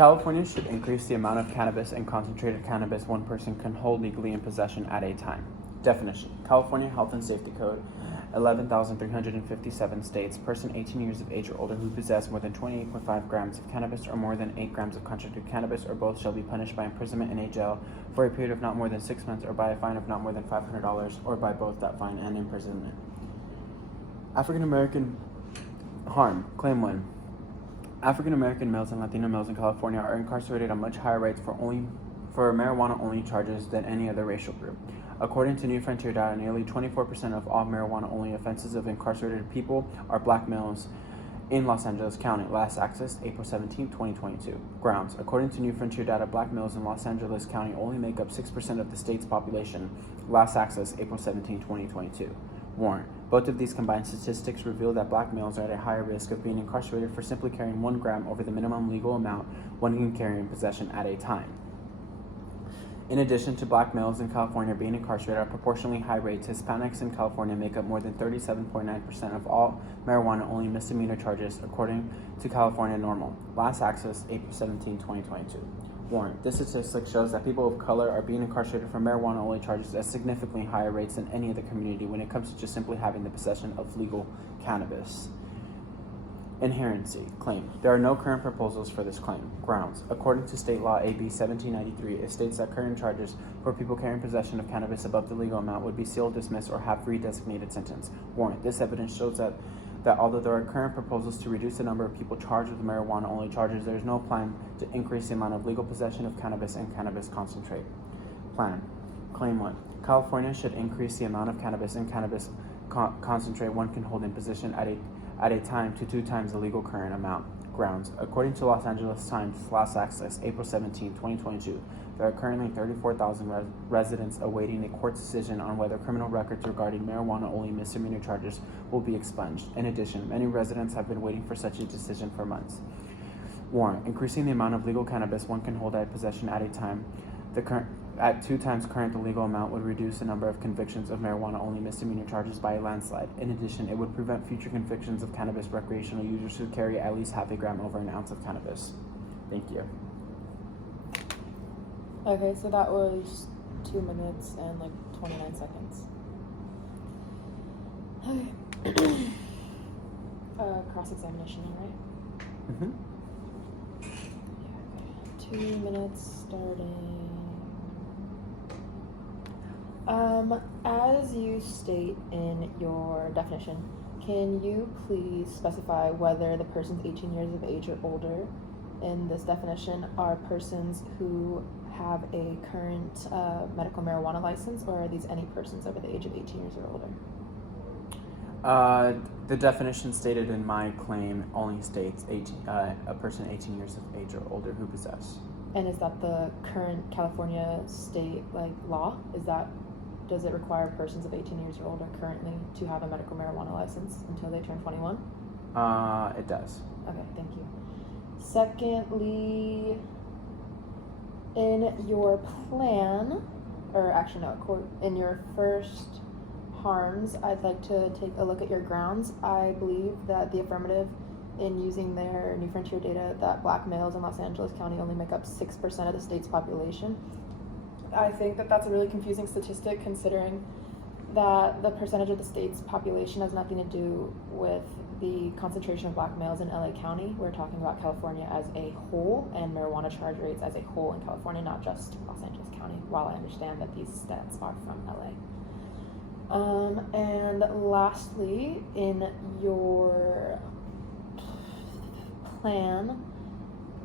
California should increase the amount of cannabis and concentrated cannabis one person can hold legally in possession at a time. Definition: California Health and Safety Code 11,357 states, person 18 years of age or older who possess more than 28.5 grams of cannabis or more than 8 grams of concentrated cannabis or both shall be punished by imprisonment in a jail for a period of not more than 6 months or by a fine of not more than $500 or by both that fine and imprisonment. African American harm. Claim 1. African American males and Latino males in California are incarcerated at much higher rates for marijuana-only charges than any other racial group. According to New Frontier data, nearly 24% of all marijuana-only offenses of incarcerated people are black males in Los Angeles County. Last accessed April 17, 2022. Grounds. According to New Frontier data, black males in Los Angeles County only make up 6% of the state's population. Last accessed April 17, 2022. Warrant. Both of these combined statistics reveal that black males are at a higher risk of being incarcerated for simply carrying 1 gram over the minimum legal amount one can carry in possession at a time. In addition to black males in California being incarcerated at proportionally high rates, Hispanics in California make up more than 37.9% of all marijuana-only misdemeanor charges, according to California Normal. Last access, April 17, 2022. Warrant. This statistic shows that people of color are being incarcerated for marijuana-only charges at significantly higher rates than any other community when it comes to just simply having the possession of legal cannabis. Inherency. Claim. There are no current proposals for this claim. Grounds. According to state law AB 1793, it states that current charges for people carrying possession of cannabis above the legal amount would be sealed, dismissed, or have redesignated sentence. Warrant. This evidence shows that although there are current proposals to reduce the number of people charged with marijuana-only charges, there is no plan to increase the amount of legal possession of cannabis and cannabis concentrate. Plan. Claim 1. California should increase the amount of cannabis and cannabis concentrate one can hold in possession at a time to 2 times the legal current amount. Grounds. According to Los Angeles Times last access, April 17, 2022, there are currently 34,000 residents awaiting a court decision on whether criminal records regarding marijuana-only misdemeanor charges will be expunged. In addition, many residents have been waiting for such a decision for months. Warrant. Increasing the amount of legal cannabis one can hold at possession at a time at 2 times current the legal amount would reduce the number of convictions of marijuana-only misdemeanor charges by a landslide. In addition, it would prevent future convictions of cannabis recreational users who carry at least half a gram over an ounce of cannabis. Thank you. Okay, so that was 2 minutes and like 29 seconds. Okay. Cross-examination, right? Mm-hmm. 2 minutes starting. As you state in your definition, can you please specify whether the person's 18 years of age or older in this definition are persons who have a current medical marijuana license, or are these any persons over the age of 18 years or older? The definition stated in my claim only states a person 18 years of age or older who possess. And is that the current California state law? Does it require persons of 18 years or older currently to have a medical marijuana license until they turn 21? It does. Okay, thank you. Secondly, in your plan, or actually no, in your first harms, I'd like to take a look at your grounds. I believe that the affirmative in using their New Frontier data that black males in Los Angeles County only make up 6% of the state's population. I think that that's a really confusing statistic, considering that the percentage of the state's population has nothing to do with the concentration of black males in LA County. We're talking about California as a whole and marijuana charge rates as a whole in California, not just Los Angeles County, while I understand that these stats are from LA. And lastly, in your plan,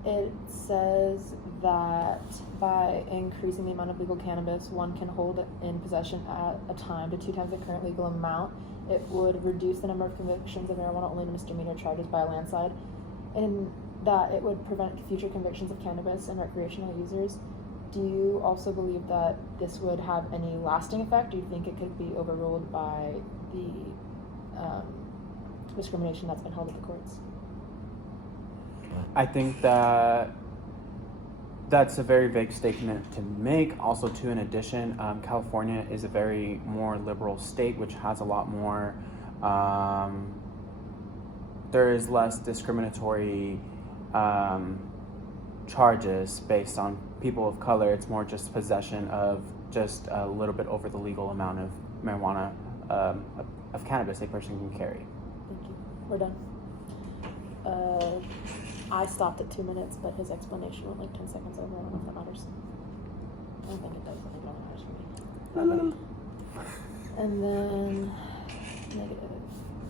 it says that by increasing the amount of legal cannabis one can hold in possession at a time to 2 times the current legal amount, it would reduce the number of convictions of marijuana-only misdemeanor charges by a landslide, and that it would prevent future convictions of cannabis and recreational users. Do you also believe that this would have any lasting effect? Do you think it could be overruled by the discrimination that's been held at the courts? I think that that's a very big statement to make. Also, too, in addition, California is a very more liberal state, which has a lot more, there is less discriminatory charges based on people of color. It's more just possession of just a little bit over the legal amount of marijuana, of cannabis a person can carry. Thank you. We're done. I stopped at 2 minutes, but his explanation went like 10 seconds over. I don't know if that matters. I don't think it does. I think it only matters for me. And then negative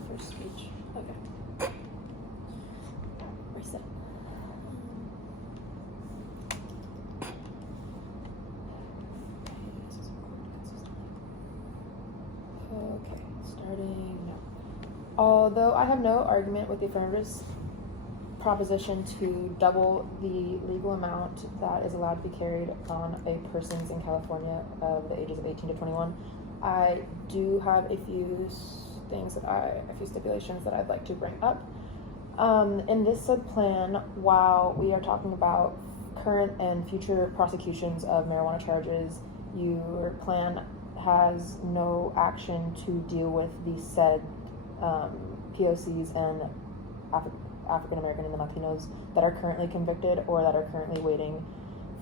for speech. Okay. Reset. Okay, starting now. Although I have no argument with the affirmative's proposition to double the legal amount that is allowed to be carried on a person's in California of the ages of 18 to 21, I do have a few stipulations that I'd like to bring up. In this subplan, while we are talking about current and future prosecutions of marijuana charges, your plan has no action to deal with the said POCs and African American and the Latinos that are currently convicted or that are currently waiting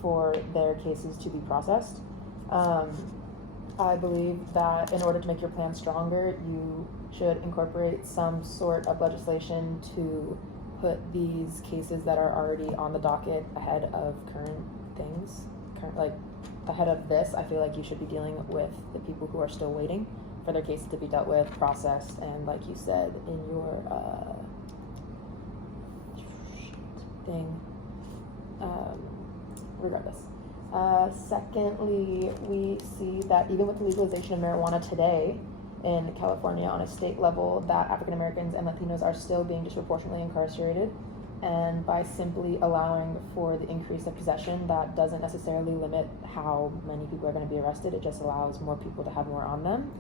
for their cases to be processed. I believe that in order to make your plan stronger, you should incorporate some sort of legislation to put these cases that are already on the docket ahead of current things. Ahead of this, I feel like you should be dealing with the people who are still waiting for their cases to be dealt with, processed, and like you said in your thing, regardless. Secondly, we see that even with the legalization of marijuana today in California on a state level, that African Americans and Latinos are still being disproportionately incarcerated. And by simply allowing for the increase of possession, that doesn't necessarily limit how many people are going to be arrested. It just allows more people to have more on them.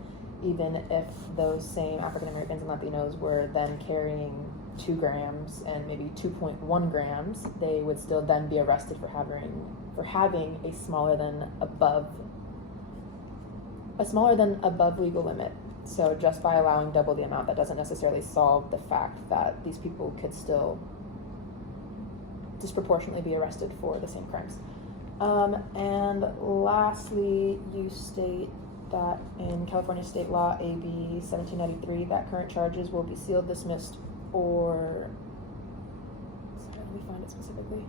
Even if those same African Americans and Latinos were then carrying 2 grams and maybe 2.1 grams, they would still then be arrested for having a smaller than above legal limit. So just by allowing double the amount, that doesn't necessarily solve the fact that these people could still disproportionately be arrested for the same crimes. And lastly, you state that in California state law AB 1793 that current charges will be sealed, dismissed, or let me find it specifically.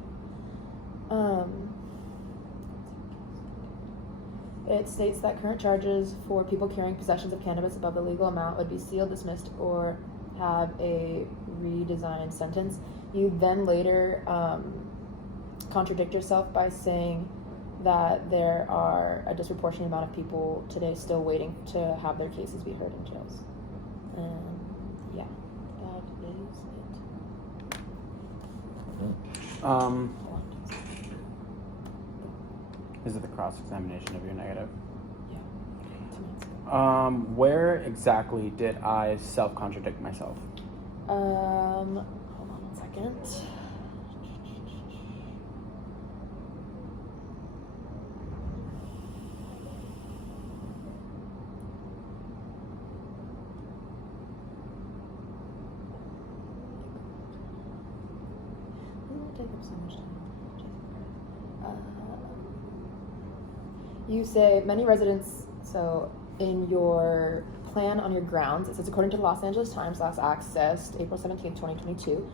It states that current charges for people carrying possessions of cannabis above the legal amount would be sealed, dismissed, or have a redesigned sentence. You then later contradict yourself by saying that there are a disproportionate amount of people today still waiting to have their cases be heard in jails. Yeah, that is it. Is it the cross-examination of your negative? Yeah. 2 minutes ago. Where exactly did I self-contradict myself? Hold on 1 second. Take up so much time. You say many residents, so in your plan on your grounds, it says according to the Los Angeles Times, last accessed April 17, 2022,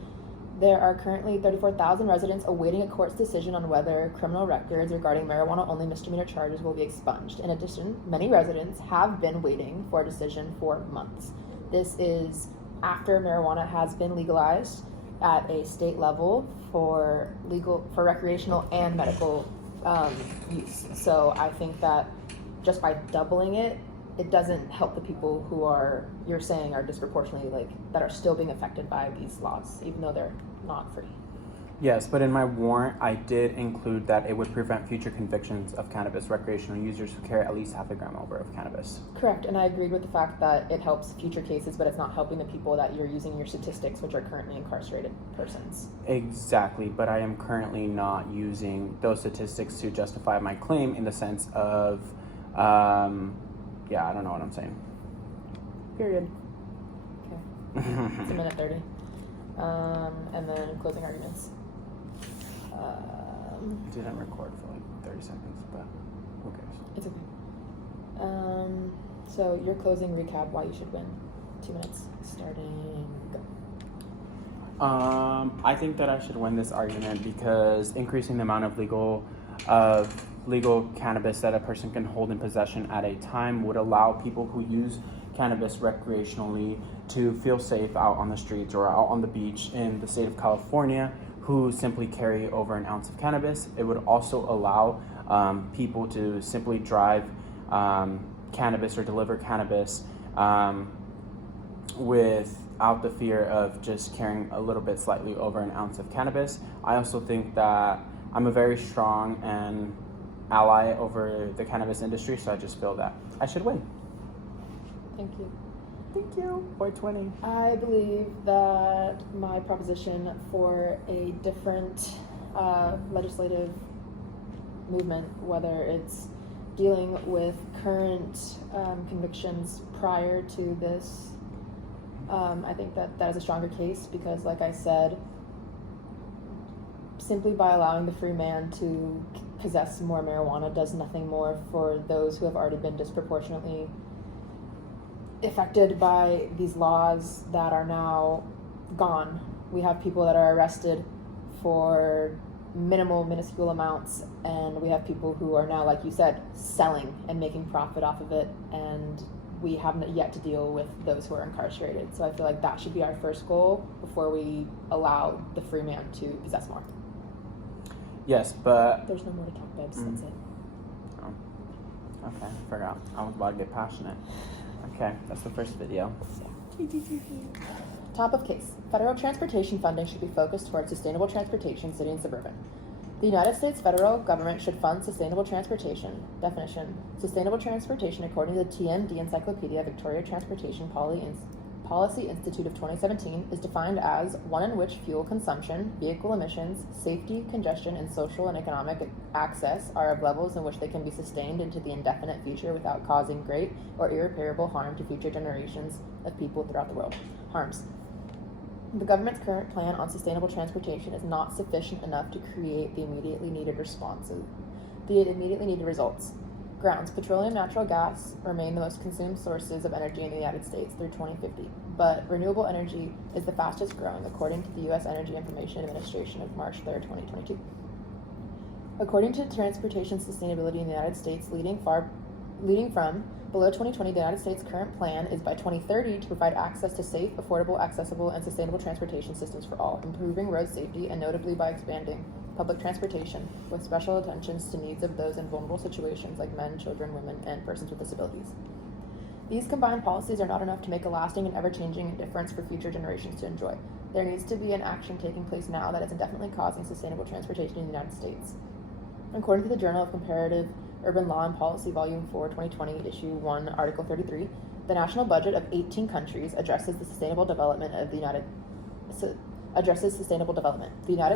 there are currently 34,000 residents awaiting a court's decision on whether criminal records regarding marijuana-only misdemeanor charges will be expunged. In addition, many residents have been waiting for a decision for months. This is after marijuana has been legalized at a state level for recreational and medical use. So I think that just by doubling it, it doesn't help the people who you're saying are disproportionately that are still being affected by these laws, even though they're not free. Yes, but in my warrant, I did include that it would prevent future convictions of cannabis recreational users who carry at least half a gram over of cannabis. Correct, and I agreed with the fact that it helps future cases, but it's not helping the people that you're using your statistics, which are currently incarcerated persons. Exactly, but I am currently not using those statistics to justify my claim in the sense of, I don't know what I'm saying. Period. Okay. It's 1 minute 30. And then closing arguments. It didn't record for like 30 seconds, but who cares? It's okay. So your closing recap why you should win. 2 minutes starting. Go. I think that I should win this argument because increasing the amount of legal cannabis that a person can hold in possession at a time would allow people who use cannabis recreationally to feel safe out on the streets or out on the beach in the state of California who simply carry over an ounce of cannabis. It would also allow people to simply drive cannabis or deliver cannabis without the fear of just carrying a little bit slightly over an ounce of cannabis. I also think that I'm a very strong and ally over the cannabis industry, so I just feel that I should win. Thank you. Thank you. Boy 20. I believe that my proposition for a different legislative movement, whether it's dealing with current convictions prior to this, I think that is a stronger case because, like I said, simply by allowing the free man to possess more marijuana does nothing more for those who have already been disproportionately affected by these laws that are now gone. We have people that are arrested for minuscule amounts, and we have people who are now, like you said, selling and making profit off of it, and we haven't yet to deal with those who are incarcerated. So I feel like that should be our first goal before we allow the free man to possess more. Yes, but There's no more to talk, babes. That's it. Oh. Okay, I forgot. I was about to get passionate. Okay, that's the first video. Top of case. Federal transportation funding should be focused towards sustainable transportation, city and suburban. The United States federal government should fund sustainable transportation. Definition. Sustainable transportation, according to the TMD Encyclopedia Victoria Transportation Policy Institute of 2017, is defined as one in which fuel consumption, vehicle emissions, safety, congestion, and social and economic access are of levels in which they can be sustained into the indefinite future without causing great or irreparable harm to future generations of people throughout the world. Harms. The government's current plan on sustainable transportation is not sufficient enough to create the immediately needed results. Grounds. Petroleum, natural gas remain the most consumed sources of energy in the United States through 2050, but renewable energy is the fastest growing, according to the U.S. Energy Information Administration of March 3, 2022. According to Transportation Sustainability in the United States, leading from below 2020, the United States' current plan is by 2030 to provide access to safe, affordable, accessible, and sustainable transportation systems for all, improving road safety, and notably by expanding public transportation with special attentions to needs of those in vulnerable situations like men, children, women, and persons with disabilities. These combined policies are not enough to make a lasting and ever-changing difference for future generations to enjoy. There needs to be an action taking place now that is indefinitely causing sustainable transportation in the United States. According to the Journal of Comparative Urban Law and Policy, Volume 4, 2020, Issue 1, Article 33, the national budget of 18 countries addresses sustainable development. The United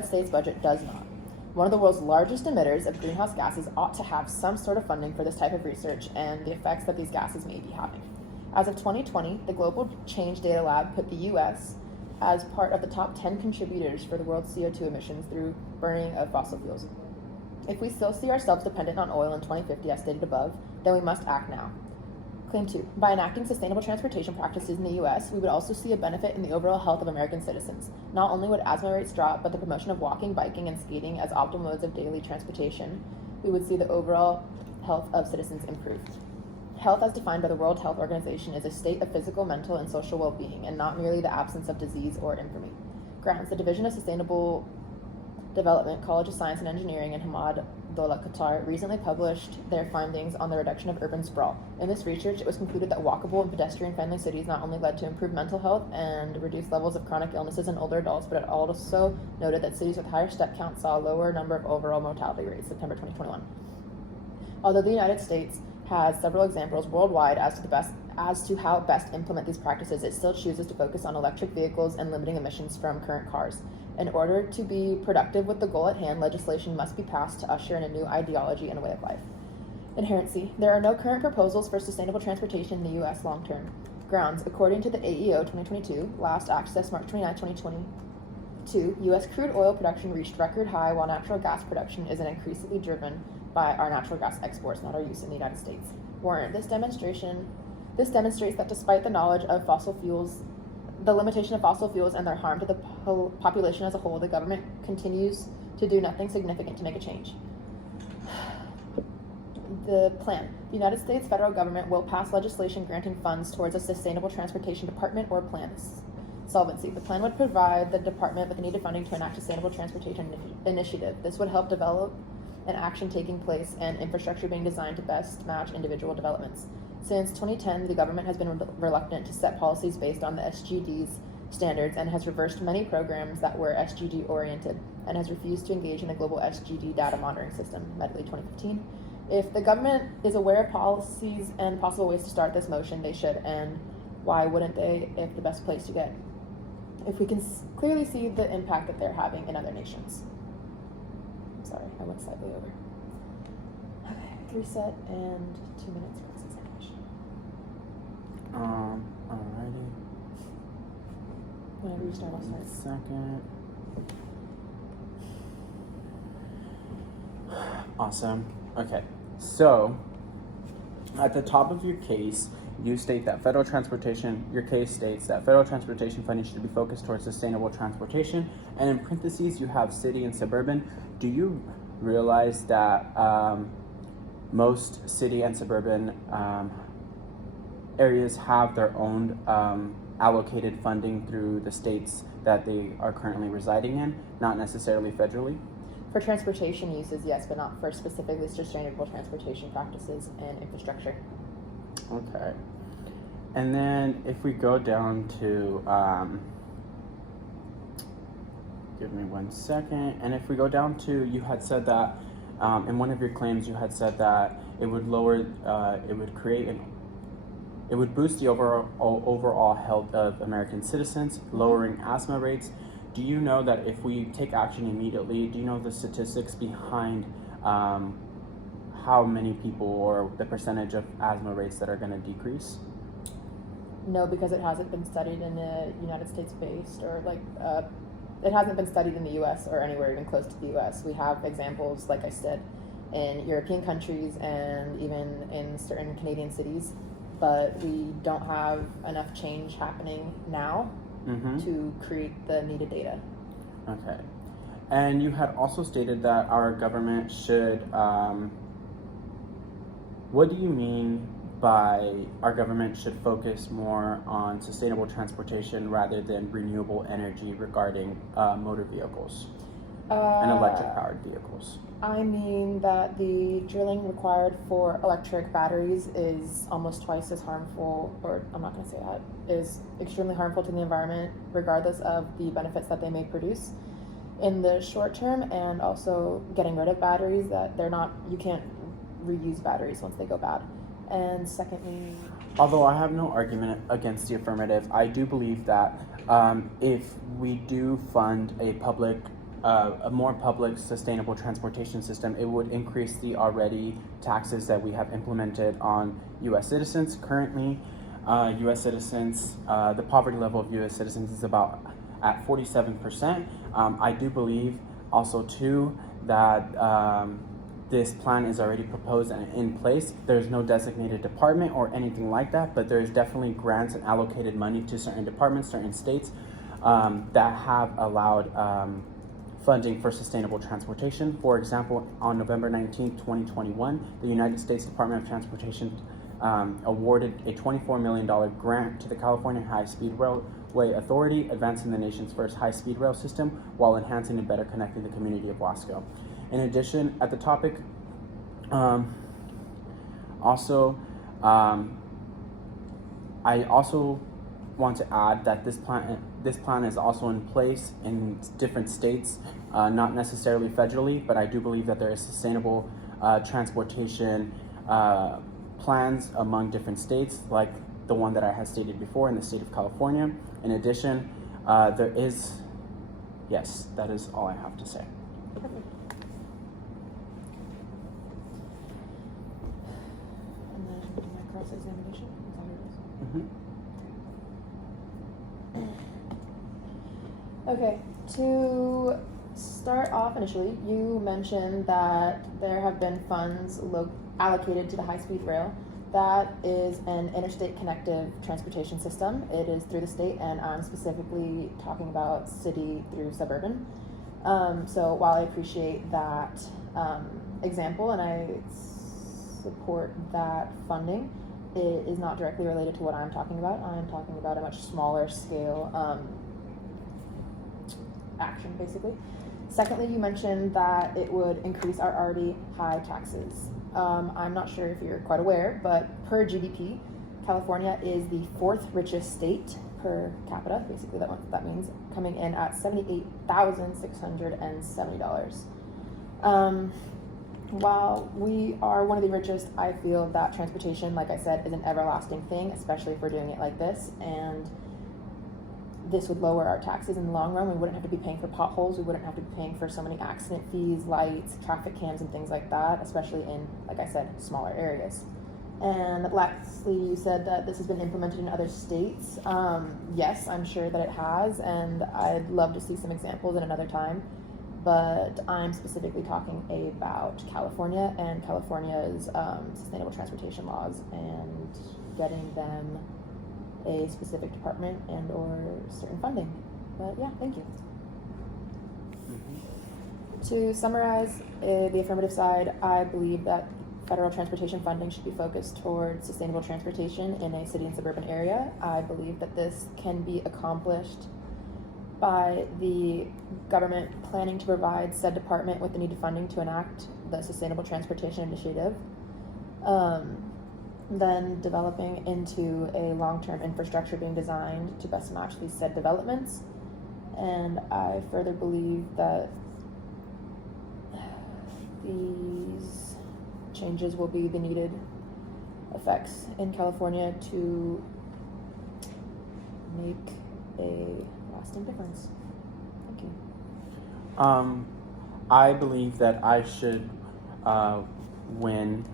States budget does not. One of the world's largest emitters of greenhouse gases ought to have some sort of funding for this type of research and the effects that these gases may be having. As of 2020, the Global Change Data Lab put the U.S. as part of the top 10 contributors for the world's CO2 emissions through burning of fossil fuels. If we still see ourselves dependent on oil in 2050, as stated above, then we must act now. Claim 2. By enacting sustainable transportation practices in the U.S., we would also see a benefit in the overall health of American citizens. Not only would asthma rates drop, but the promotion of walking, biking, and skating as optimal modes of daily transportation, we would see the overall health of citizens improve. Health, as defined by the World Health Organization, is a state of physical, mental, and social well-being, and not merely the absence of disease or infirmity. Grounds. The Division of Sustainable Development, College of Science and Engineering, and Hamad Dola Qatar recently published their findings on the reduction of urban sprawl. In this research, it was concluded that walkable and pedestrian-friendly cities not only led to improved mental health and reduced levels of chronic illnesses in older adults, but it also noted that cities with higher step counts saw a lower number of overall mortality rates, September 2021. Although the United States has several examples worldwide as to how best implement these practices, it still chooses to focus on electric vehicles and limiting emissions from current cars. In order to be productive with the goal at hand, legislation must be passed to usher in a new ideology and way of life. Inherency. There are no current proposals for sustainable transportation in the U.S. long term. Grounds. According to the AEO 2022, last access March 29, 2020, 2, U.S. crude oil production reached record high while natural gas production is increasingly driven by our natural gas exports, not our use in the United States. Warner, this demonstrates that despite the knowledge of fossil fuels, the limitation of fossil fuels and their harm to the population as a whole, the government continues to do nothing significant to make a change. The plan. The United States federal government will pass legislation granting funds towards a sustainable transportation department or plan. Solvency. The plan would provide the department with the needed funding to enact a sustainable transportation initiative. This would help develop an action taking place and infrastructure being designed to best match individual developments. Since 2010, the government has been reluctant to set policies based on the SGD's standards and has reversed many programs that were SGD oriented and has refused to engage in the global SGD data monitoring system, Medley 2015. If the government is aware of policies and possible ways to start this motion, they should, and why wouldn't they if the best place to get? If we can clearly see the impact that they're having in other nations. Sorry, I went slightly over. Okay, reset and 2 minutes for this examination. Alrighty. Whenever you start, I'll start. Second. Awesome. Okay, so at the top of your case, you state that your case states that federal transportation funding should be focused towards sustainable transportation, and in parentheses you have city and suburban. Do you realize that most city and suburban areas have their own allocated funding through the states that they are currently residing in, not necessarily federally? For transportation uses, yes, but not for specifically sustainable transportation practices and infrastructure. Okay. And then if we go down to, give me 1 second. And if we go down to, you had said that in one of your claims, you had said that it would it would boost the overall health of American citizens, lowering asthma rates. Do you know that if we take action immediately, do you know the statistics behind how many people or the percentage of asthma rates that are going to decrease? No, because it hasn't been studied in the United States based, or it hasn't been studied in the US or anywhere even close to the US. We have examples, like I said, in European countries and even in certain Canadian cities, but we don't have enough change happening now to create the needed data. Okay. And you had also stated that our government should, what do you mean by our government should focus more on sustainable transportation rather than renewable energy regarding motor vehicles and electric powered vehicles? I mean that the drilling required for electric batteries is almost twice as harmful, or I'm not going to say that, is extremely harmful to the environment regardless of the benefits that they may produce in the short term, and also getting rid of batteries that you can't reuse batteries once they go bad. And secondly, although I have no argument against the affirmative, I do believe that if we do fund a more public sustainable transportation system, it would increase the already taxes that we have implemented on U.S. citizens. Currently, U.S. citizens, the poverty level of U.S. citizens is about at 47%. I do believe also too that this plan is already proposed and in place. There's no designated department or anything like that, but there's definitely grants and allocated money to certain departments, certain states that have allowed funding for sustainable transportation. For example, on November 19, 2021, the United States Department of Transportation awarded a $24 million grant to the California High-Speed Railway Authority, advancing the nation's first high-speed rail system while enhancing and better connecting the community of Wasco. In addition, at the topic, I also want to add that this plan is also in place in different states, not necessarily federally, but I do believe that there is sustainable transportation plans among different states, like the one that I had stated before in the state of California. In addition, there is, yes, that is all I have to say. And then my cross-examination, is that what it is? Mm-hmm. Okay, To start off initially, you mentioned that there have been funds allocated to the high-speed rail. That is an interstate connective transportation system. It is through the state, and I'm specifically talking about city through suburban. So while I appreciate that example and I support that funding, it is not directly related to what I'm talking about. I'm talking about a much smaller scale action, basically. Secondly, you mentioned that it would increase our already high taxes. I'm not sure if you're quite aware, but per GDP, California is the fourth richest state per capita. Basically, that means coming in at $78,670. While we are one of the richest, I feel that transportation, like I said, is an everlasting thing, especially if we're doing it like this. And this would lower our taxes in the long run. We wouldn't have to be paying for potholes. We wouldn't have to be paying for so many accident fees, lights, traffic cams, and things like that, especially in, like I said, smaller areas. And lastly, you said that this has been implemented in other states. Yes, I'm sure that it has, and I'd love to see some examples at another time. But I'm specifically talking about California and California's sustainable transportation laws and getting them a specific department and or certain funding. But yeah, thank you. To summarize, the affirmative side, I believe that federal transportation funding should be focused towards sustainable transportation in a city and suburban area. I believe that this can be accomplished by the government planning to provide said department with the needed funding to enact the Sustainable Transportation Initiative. Then developing into a long-term infrastructure being designed to best match these said developments. And I further believe that these changes will be the needed effects in California to make a lasting difference. Thank you. I believe that I should win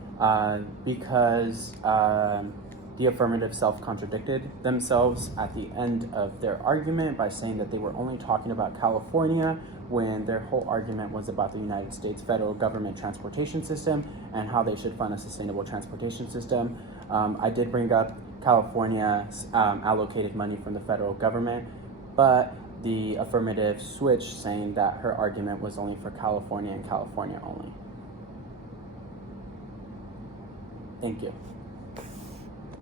because the affirmative self-contradicted themselves at the end of their argument by saying that they were only talking about California when their whole argument was about the United States federal government transportation system and how they should fund a sustainable transportation system. I did bring up California's allocated money from the federal government, but the affirmative switched, saying that her argument was only for California and California only. Thank you.